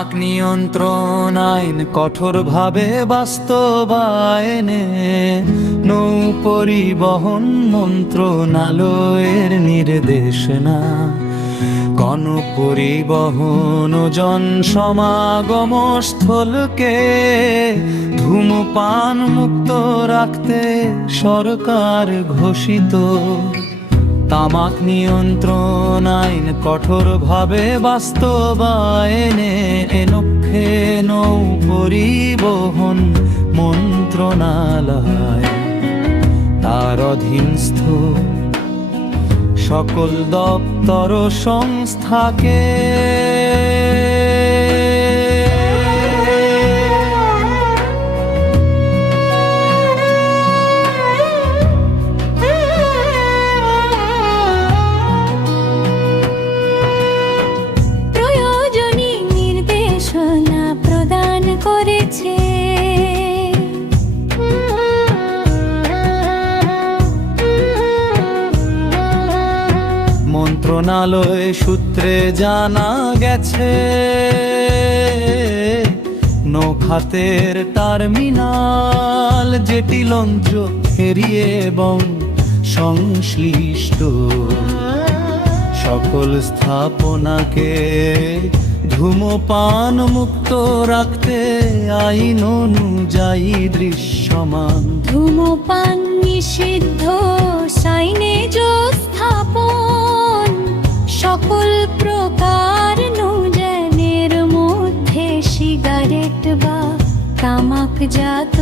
তামাক নিয়ন্ত্রণ আইন কঠোরভাবে বাস্তবায়নে নৌ পরিবহন মন্ত্রণালয়ের নির্দেশনা গণপরিবহন ও জনসমাগম স্থলকে ধূমপান মুক্ত রাখতে সরকার ঘোষিত তামাক নিয়ন্ত্রণ আইন কঠোরভাবে বাস্তবায়নে লক্ষ্যে নৌ পরিবহন মন্ত্রণালয় তার অধীনস্থ সকল দপ্তর ও সংস্থাকে প্রয়োজনীয় নির্দেশনা প্রদান করেছে। মন্ত্রণালয় সূত্রে জানা গেছে নৌখাতের টার্মিনাল জেটি লঞ্চ ফেরি এবং সংশ্লিষ্ট সকল স্থাপনাকে ধূমপান মুক্ত রাখতে আইন অনুযায়ী দৃশ্যমান ধূমপান নিষিদ্ধ সাইনেজ স্থাপন সকল প্রকার নৌযানের মধ্যে সিগারেট বা তামাকজাত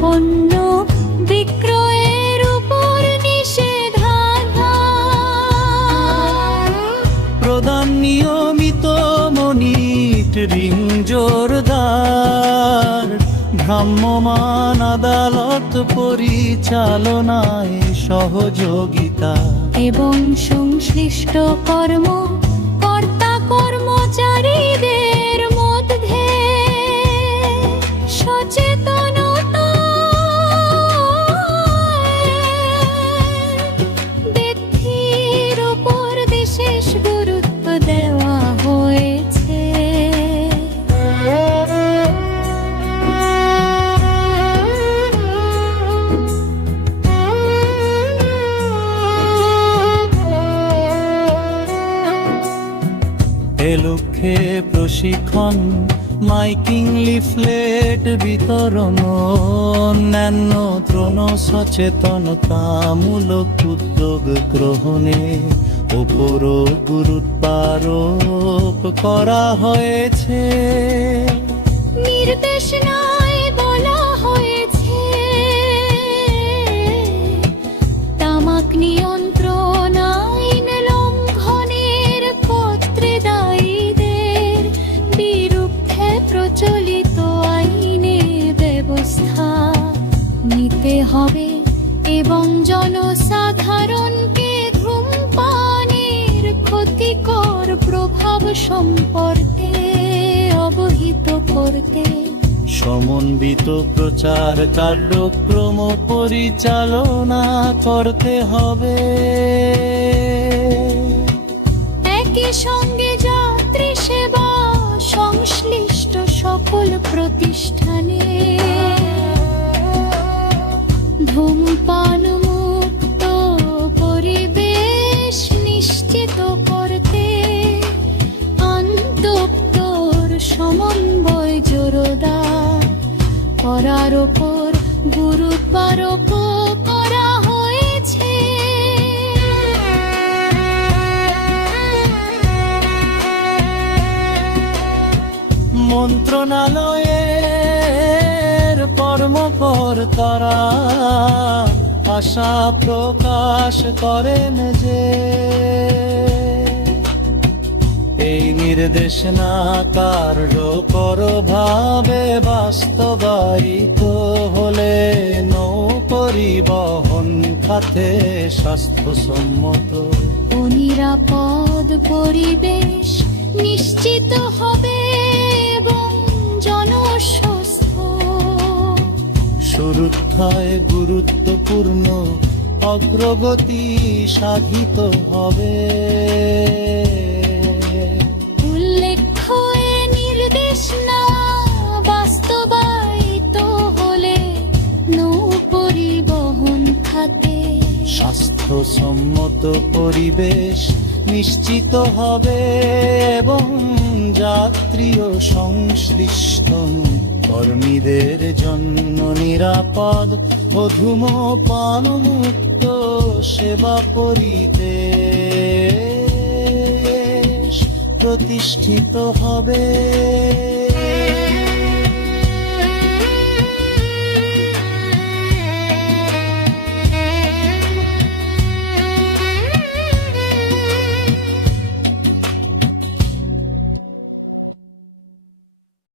পণ্য বিক্রয়ের উপর নিষেধাজ্ঞা প্রদান নিয়মিত মনিটরিং জোরদার ভ্রাম্যমাণ আদালত পরিচালনায় সহযোগিতা এবং সংশ্লিষ্ট কর্মকর্তা কর্মচারীদের মধ্যে সচেতনতা ব্যক্তির উপর বিশেষ গুরুত্ব দেওয়া হয়েছে। এ লক্ষ্যে প্রশিক্ষণ মাইকিং লিফলেট বিতরণ অন্যান্য ত্রণ সচেতনতামূলক উদ্যোগ গ্রহণে উপর গুরুত্বারোপ করা হয়েছে। নির্দেশনায় বলা হয়েছে তামাক নিয়ন্ত্রণ আইন লঙ্ঘনের ক্ষেত্রে দায়ীদের বিরুদ্ধে প্রচলিত আইনে ব্যবস্থা নিতে হবে এবং জনসাধারণকে ধূমপানের ক্ষতিকর প্রভাব সম্পর্কে অবহিত করতে সমন্বিত প্রচার কার্যক্রম পরিচালনা করতে হবে। একই সঙ্গে যাত্রী সেবা সংশ্লিষ্ট সকল প্রতিষ্ঠানে ধূমপান মুক্ত পরিবেশ নিশ্চিত করতে আন্তঃপ্তর সমন্বয় জোরদার করার উপর গুরুত্বারোপ করা হয়েছে। মন্ত্রণালয়ের কর্মকর্তারা আশা প্রকাশ করেন যে এই নির্দেশনা কার্যকরভাবে বাস্তবায়িত হলে নৌ পরিবহন খাতে স্বাস্থ্যসম্মত ও নিরাপদ পরিবেশ নিশ্চিত হবে এবং জনস্বাস্থ্য সুরক্ষায় গুরুত্বপূর্ণ অগ্রগতি সাধিত হবে। উল্লেখ্য এ নির্দেশ স্বাস্থ্যসম্মত পরিবেশ নিশ্চিত হবে এবং যাত্রী ও সংশ্লিষ্ট কর্মীদের জন্য নিরাপদ ও ধূমপান মুক্ত সেবা পরিবেশ প্রতিষ্ঠিত হবে।